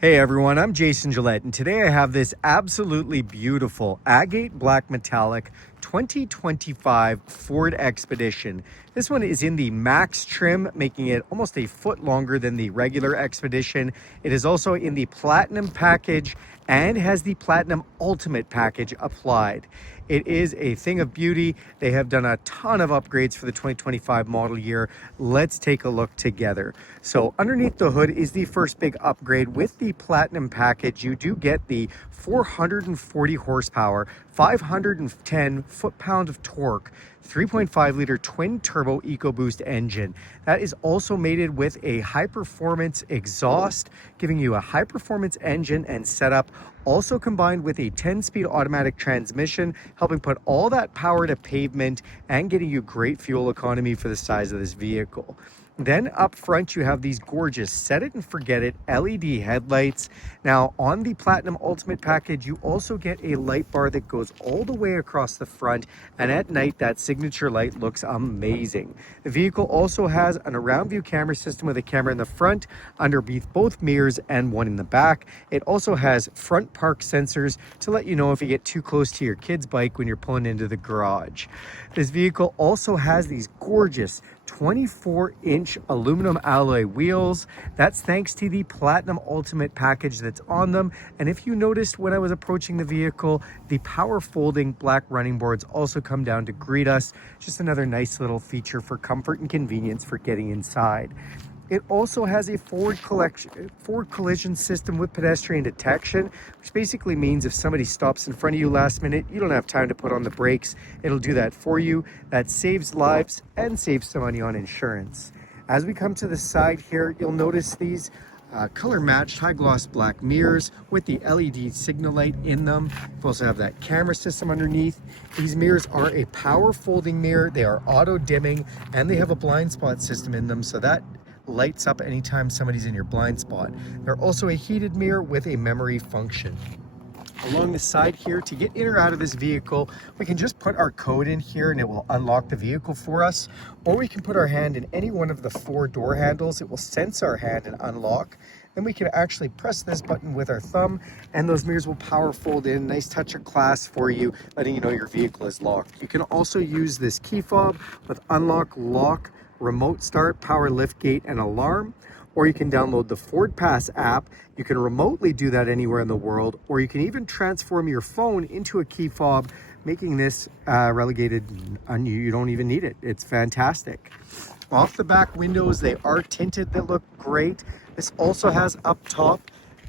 Hey everyone, I'm Jason Gillette, and today I have this absolutely beautiful Agate Black Metallic 2025 Ford Expedition. This one is in the Max trim, making it almost a foot longer than the regular Expedition. It is also in the Platinum package and has the Platinum Ultimate package applied. It is a thing of beauty. They have done a ton of upgrades for the 2025 model year. Let's take a look together. So underneath the hood is the first big upgrade. With the Platinum package, you do get the 440 horsepower, 510 foot-pound of torque, 3.5 liter twin turbo EcoBoost engine. That is also mated with a high performance exhaust, giving you a high performance engine and setup, also combined with a 10-speed automatic transmission, helping put all that power to pavement and getting you great fuel economy for the size of this vehicle. Then up front, you have these gorgeous set it and forget it LED headlights. Now on the Platinum Ultimate package, you also get a light bar that goes all the way across the front, and at night that signature light looks amazing. The vehicle also has an around view camera system with a camera in the front, underneath both mirrors, and one in the back. It also has front park sensors to let you know if you get too close to your kid's bike when you're pulling into the garage. This vehicle also has these gorgeous 24-inch aluminum alloy wheels. That's thanks to the Platinum Ultimate package that's on them. And if you noticed when I was approaching the vehicle, the power folding black running boards also come down to greet us. Just another nice little feature for comfort and convenience for getting inside. It also has a forward collision system with pedestrian detection, which basically means if somebody stops in front of you last minute, you don't have time to put on the brakes. It'll do that for you. That saves lives and saves some money on insurance. As we come to the side here, you'll notice these color matched high gloss black mirrors with the LED signal light in them. You also have that camera system underneath. These mirrors are a power folding mirror. They are auto dimming, and they have a blind spot system in them, so that lights up anytime somebody's in your blind spot. They're also a heated mirror with a memory function. Along the side here, to get in or out of this vehicle, we can just put our code in here and it will unlock the vehicle for us, or we can put our hand in any one of the 4 door handles. It will sense our hand and unlock. Then we can actually press this button with our thumb and those mirrors will power fold in. Nice touch of class for you, letting you know your vehicle is locked. You can also use this key fob with unlock, lock, remote start, power lift gate, and alarm. Or you can download the Ford Pass app. You can remotely do that anywhere in the world, or you can even transform your phone into a key fob, making this relegated, you don't even need it. It's fantastic. Off the back windows, they are tinted, they look great. This also has up top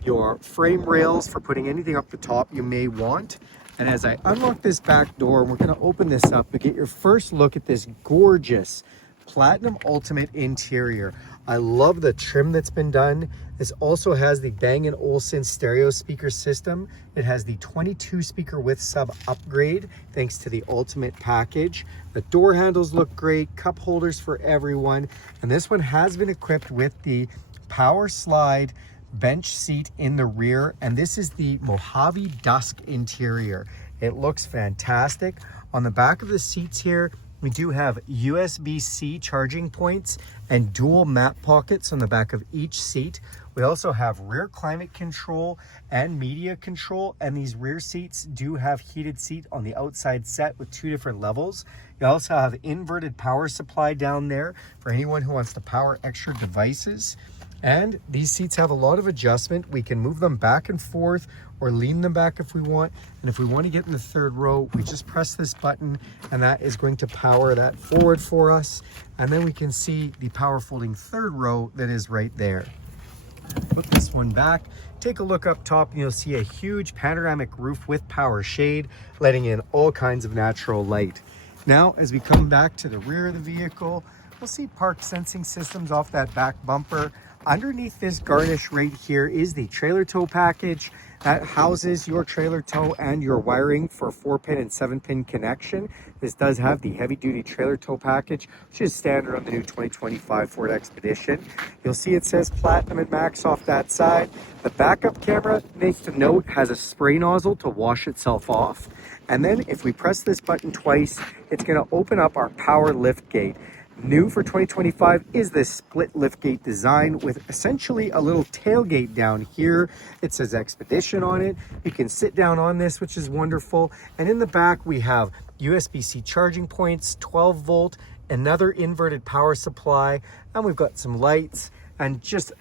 your frame rails for putting anything up the top you may want. And as I unlock this back door, we're gonna open this up to get your first look at this gorgeous Platinum Ultimate interior. I love the trim that's been done. This also has the Bang & Olufsen stereo speaker system. It has the 22 speaker with sub upgrade thanks to the Ultimate package. The door handles look great, cup holders for everyone. And this one has been equipped with the power slide bench seat in the rear. And this is the Mojave Dusk interior. It looks fantastic. On the back of the seats here, we do have USB-C charging points and dual map pockets on the back of each seat. We also have rear climate control and media control, and these rear seats do have heated seat on the outside set with 2 different levels. You also have inverted power supply down there for anyone who wants to power extra devices. And these seats have a lot of adjustment. We can move them back and forth or lean them back if we want. And if we want to get in the 3rd row, we just press this button and that is going to power that forward for us. And then we can see the power folding 3rd row that is right there. Put this one back, take a look up top, and you'll see a huge panoramic roof with power shade, letting in all kinds of natural light. Now, as we come back to the rear of the vehicle, we'll see park sensing systems off that back bumper. Underneath this garnish right here is the trailer tow package that houses your trailer tow and your wiring for 4-pin and 7-pin connection. This does have the heavy duty trailer tow package, which is standard on the new 2025 Ford Expedition. You'll see it says Platinum and Max off that side. The backup camera, nice to note, has a spray nozzle to wash itself off. And then if we press this button twice, it's going to open up our power lift gate. New for 2025 is this split liftgate design with essentially a little tailgate down here. It says Expedition on it. You can sit down on this, which is wonderful. And in the back, we have USB-C charging points, 12 volt, another inverted power supply, and we've got some lights and just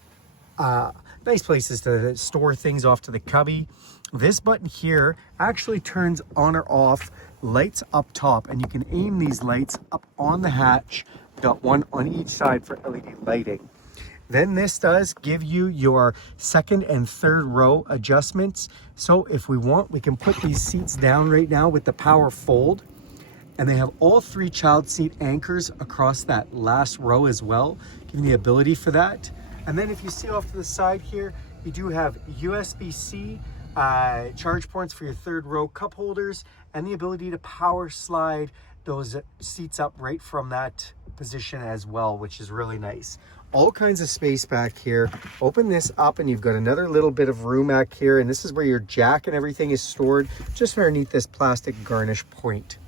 nice places to store things off to the cubby. This button here actually turns on or off lights up top, and you can aim these lights up on the hatch. Got one on each side for LED lighting. Then this does give you your second and third row adjustments. So if we want, we can put these seats down right now with the power fold. And they have all 3 child seat anchors across that last row as well, giving the ability for that. And then if you see off to the side here, you do have USB-C charge ports for your third row cup holders, and the ability to power slide those seats up right from that position as well, which is really nice. All kinds of space back here. Open this up and you've got another little bit of room back here, and this is where your jack and everything is stored, just underneath this plastic garnish point.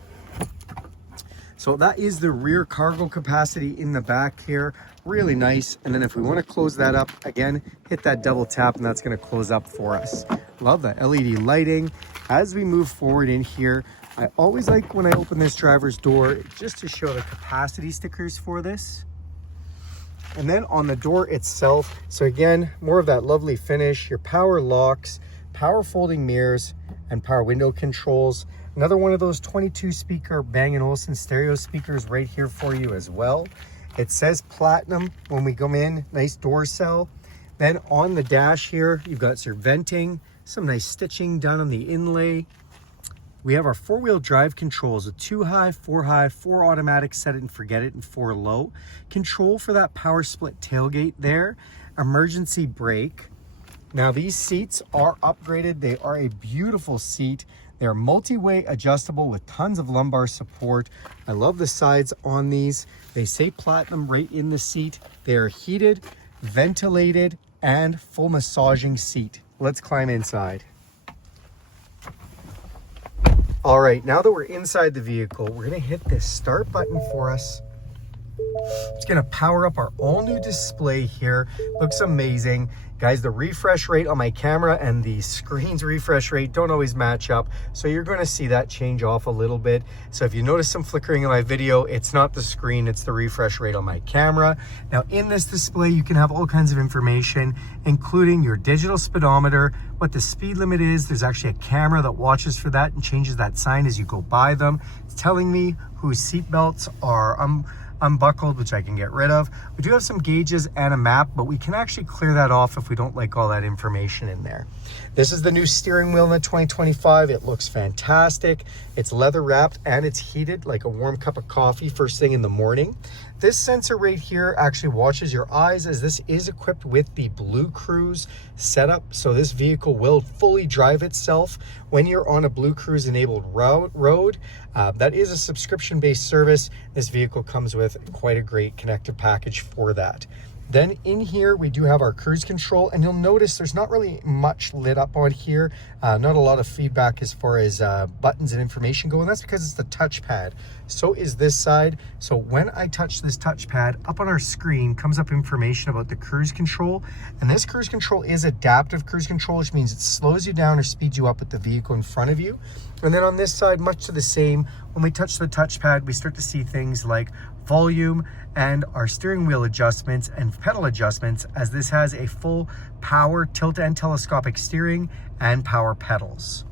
So that is the rear cargo capacity in the back here. Really nice. And then if we want to close that up, again, hit that double tap and that's going to close up for us. Love the LED lighting. As we move forward in here, I always like when I open this driver's door just to show the capacity stickers for this. And then on the door itself, so again, more of that lovely finish, your power locks, power folding mirrors, and power window controls. Another one of those 22 speaker Bang & Olufsen stereo speakers right here for you as well. It says Platinum when we come in, nice door cell. Then on the dash here, you've got some venting, some nice stitching done on the inlay. We have our 4-wheel drive controls, a 2 high, 4 high, 4 automatic, set it and forget it, and 4 low. Control for that power split tailgate there. Emergency brake. Now these seats are upgraded. They are a beautiful seat. They're multi-way adjustable with tons of lumbar support. I love the sides on these. They say Platinum right in the seat. They are heated, ventilated, and full massaging seat. Let's climb inside. All right, now that we're inside the vehicle, we're gonna hit this start button for us. It's gonna power up our all new display here. Looks amazing. Guys, the refresh rate on my camera and the screen's refresh rate don't always match up, so you're gonna see that change off a little bit. So if you notice some flickering in my video, it's not the screen, it's the refresh rate on my camera. Now in this display, you can have all kinds of information, including your digital speedometer, what the speed limit is. There's actually a camera that watches for that and changes that sign as you go by them. It's telling me whose seat belts are unbuckled, which I can get rid of. We do have some gauges and a map, but we can actually clear that off if we don't like all that information in there. This is the new steering wheel in the 2025. It looks fantastic. It's leather wrapped and it's heated like a warm cup of coffee first thing in the morning. This sensor right here actually watches your eyes, as this is equipped with the Blue Cruise setup. So this vehicle will fully drive itself when you're on a Blue Cruise enabled road. That is a subscription-based service. This vehicle comes with quite a great connected package for that. Then in here, we do have our cruise control, and you'll notice there's not really much lit up on here. Not a lot of feedback as far as buttons and information go, and that's because it's the touchpad. So is this side. So when I touch this touchpad, up on our screen comes up information about the cruise control. And this cruise control is adaptive cruise control, which means it slows you down or speeds you up with the vehicle in front of you. And then on this side, much to the same, when we touch the touchpad, we start to see things like volume and our steering wheel adjustments and pedal adjustments, as this has a full power tilt and telescopic steering and power pedals.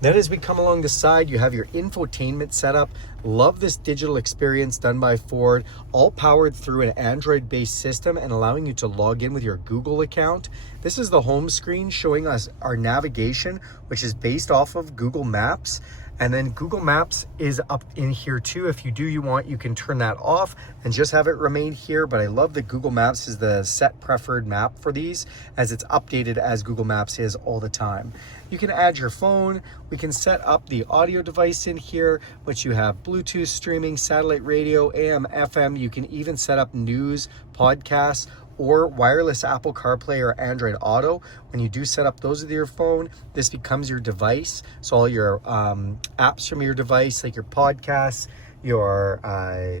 Then as we come along the side, you have your infotainment setup. Love this digital experience done by Ford, all powered through an Android-based system and allowing you to log in with your Google account. This is the home screen showing us our navigation, which is based off of Google Maps. And then Google Maps is up in here too. If you want, you can turn that off and just have it remain here. But I love that Google Maps is the set preferred map for these, as it's updated as Google Maps is all the time. You can add your phone. We can set up the audio device in here, which you have Bluetooth streaming, satellite radio, AM, FM. You can even set up news, podcasts, or wireless Apple CarPlay or Android Auto. When you do set up those with your phone, this becomes your device. So all your apps from your device, like your podcasts, your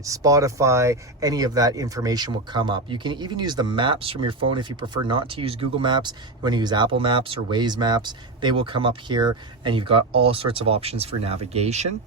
Spotify, any of that information will come up. You can even use the maps from your phone if you prefer not to use Google Maps. You want to use Apple Maps or Waze Maps, they will come up here, and you've got all sorts of options for navigation.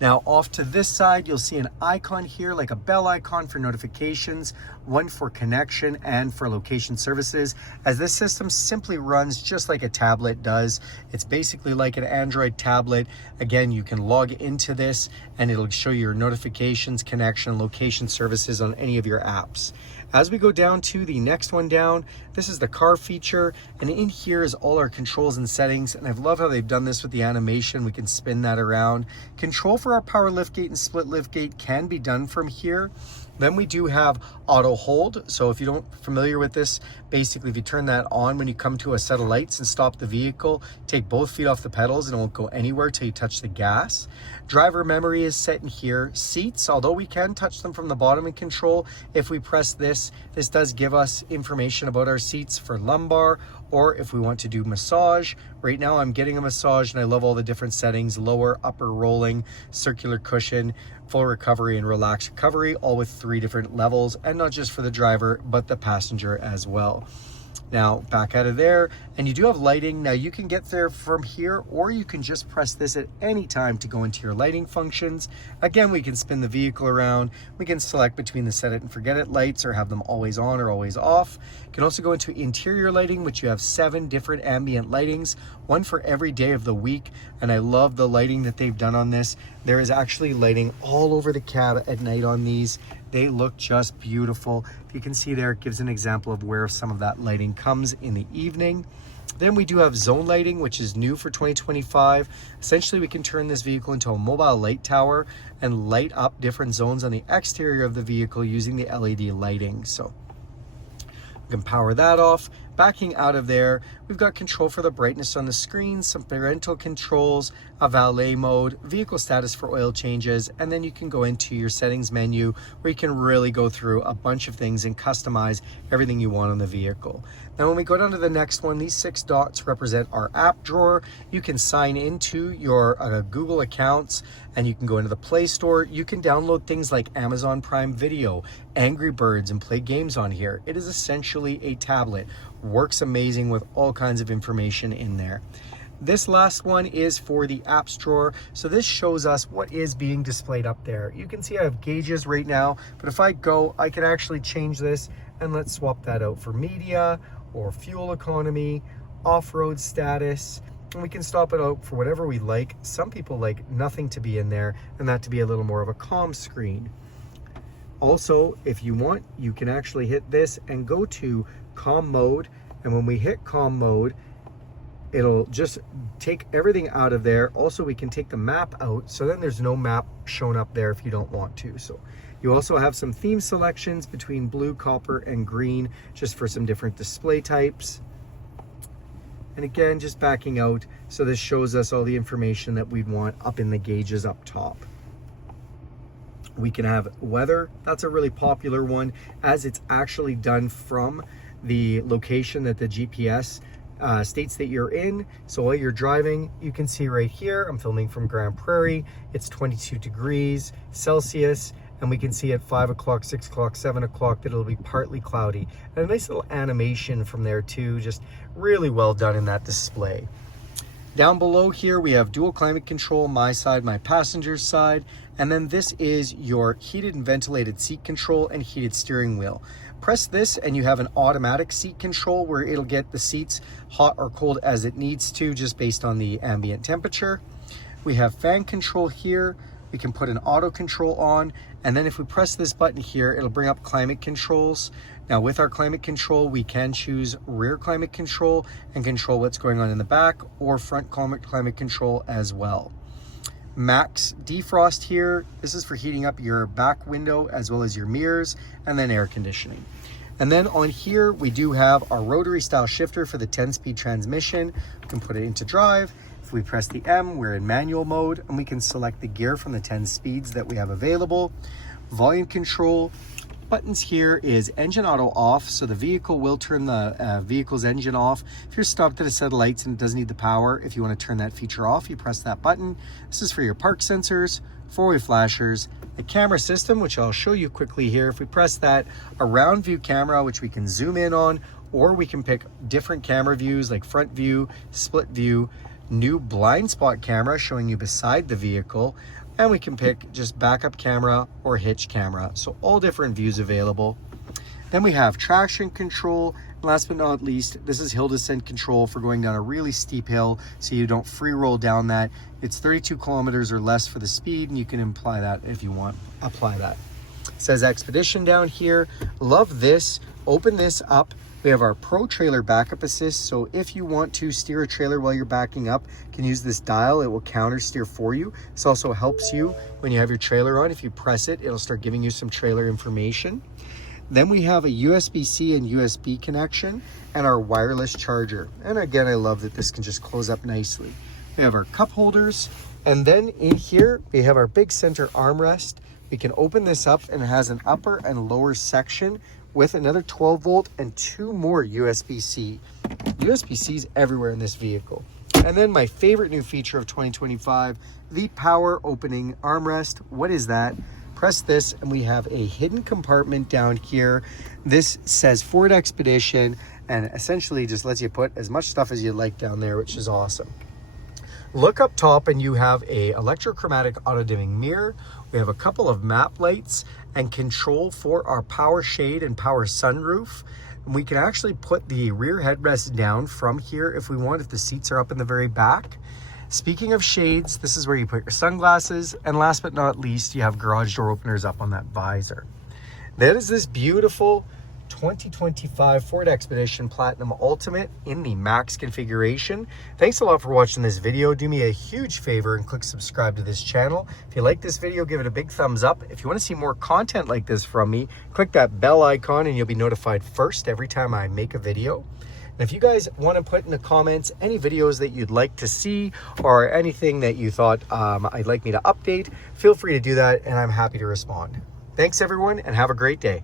Now off to this side, you'll see an icon here, like a bell icon for notifications, one for connection and for location services, as this system simply runs just like a tablet does. It's basically like an Android tablet. Again, you can log into this and it'll show you your notifications, connection, location services on any of your apps. As we go down to the next one down, this is the car feature, and in here is all our controls and settings, and I love how they've done this with the animation. We can spin that around. Control for our power liftgate and split liftgate can be done from here. Then we do have auto hold. So if you don't familiar with this, basically if you turn that on when you come to a set of lights and stop the vehicle, take both feet off the pedals and it won't go anywhere till you touch the gas. Driver memory is set in here. Seats, although we can touch them from the bottom and control, if we press this does give us information about our seats for lumbar, or if we want to do massage. Right now I'm getting a massage and I love all the different settings: lower, upper, rolling, circular cushion, full recovery, and relaxed recovery, all with 3 different levels, and not just for the driver but the passenger as well. Now back out of there, and you do have lighting. Now you can get there from here, or you can just press this at any time to go into your lighting functions. Again, we can spin the vehicle around. We can select between the set it and forget it lights, or have them always on or always off. You can also go into interior lighting, which you have 7 different ambient lightings, one for every day of the week. And I love the lighting that they've done on this. There is actually lighting all over the cab at night on these. They look just beautiful. If you can see there, it gives an example of where some of that lighting comes in the evening. Then we do have zone lighting, which is new for 2025. Essentially, we can turn this vehicle into a mobile light tower and light up different zones on the exterior of the vehicle using the LED lighting. So we can power that off. Backing out of there, we've got control for the brightness on the screen, some parental controls, a valet mode, vehicle status for oil changes, and then you can go into your settings menu where you can really go through a bunch of things and customize everything you want on the vehicle. Now when we go down to the next one, these 6 dots represent our app drawer. You can sign into your Google accounts, and you can go into the Play Store. You can download things like Amazon Prime Video, Angry Birds, and play games on here. It is essentially a tablet. Works amazing with all kinds of information in there. This last one is for the apps drawer. So this shows us what is being displayed up there. You can see I have gauges right now, but if I go, I can actually change this, and let's swap that out for media or fuel economy, off-road status, and we can stop it out for whatever we like. Some people like nothing to be in there and that to be a little more of a calm screen. Also, if you want, you can actually hit this and go to calm mode, and when we hit calm mode, it'll just take everything out of there. Also, we can take the map out, so then there's no map shown up there if you don't want to. So you also have some theme selections between blue, copper, and green, just for some different display types. And again, just backing out, so this shows us all the information that we'd want up in the gauges up top. We can have weather. That's a really popular one, as it's actually done from the location that the GPS states that you're in. So while you're driving, you can see right here, I'm filming from Grand Prairie. It's 22 degrees Celsius, and we can see at 5 o'clock, 6 o'clock, 7 o'clock that it'll be partly cloudy. And a nice little animation from there too, just really well done in that display. Down below here, we have dual climate control, my side, my passenger's side, and then this is your heated and ventilated seat control and heated steering wheel. Press this and you have an automatic seat control where it'll get the seats hot or cold as it needs to, just based on the ambient temperature. We have fan control here. We can put an auto control on, and then if we press this button here, it'll bring up climate controls. Now with our climate control, we can choose rear climate control and control what's going on in the back, or front climate control as well. Max defrost here. This is for heating up your back window as well as your mirrors, and then air conditioning. And then on here, we do have our rotary style shifter for the 10-speed transmission. We can put it into drive. If we press the M, we're in manual mode, and we can select the gear from the 10 speeds that we have available. Volume control. Buttons here is engine auto off, so the vehicle will turn the vehicle's engine off. If you're stopped at a set of lights and it doesn't need the power, if you want to turn that feature off, you press that button. This is for your park sensors. four-way flashers, the camera system, which I'll show you quickly here. If we press that, a round view camera, which we can zoom in on, or we can pick different camera views like front view, split view, new blind spot camera showing you beside the vehicle, and we can pick just backup camera or hitch camera. So all different views available. Then we have traction control. Last but not least, this is hill descent control for going down a really steep hill so you don't free roll down that. It's 32 kilometers or less for the speed, and you can apply that if you want. Apply that. It says Expedition down here. Love this. Open this up. We have our Pro Trailer Backup Assist. So if you want to steer a trailer while you're backing up, you can use this dial. It will counter steer for you. This also helps you when you have your trailer on. If you press it, it'll start giving you some trailer information. Then we have a USB-C and USB connection and our wireless charger. And again, I love that this can just close up nicely. We have our cup holders. And then in here, we have our big center armrest. We can open this up and it has an upper and lower section with another 12 volt and two more USB-C. USB-C's everywhere in this vehicle. And then my favorite new feature of 2025, the power opening armrest. What is that? Press this and we have a hidden compartment down here. This says Ford Expedition and essentially just lets you put as much stuff as you like down there, which is awesome. Look up top and you have a electrochromatic auto dimming mirror. We have a couple of map lights and control for our power shade and power sunroof. And we can actually put the rear headrest down from here if we want, if the seats are up in the very back. Speaking of shades, this is where you put your sunglasses. And last but not least, you have garage door openers up on that visor. That is this beautiful 2025 Ford Expedition Platinum Ultimate in the Max configuration. Thanks a lot for watching this video. Do me a huge favor and click subscribe to this channel. If you like this video, give it a big thumbs up. If you want to see more content like this from me, click that bell icon and you'll be notified first every time I make a video. And if you guys want to put in the comments any videos that you'd like to see or anything that you thought I'd like me to update, feel free to do that and I'm happy to respond. Thanks everyone and have a great day.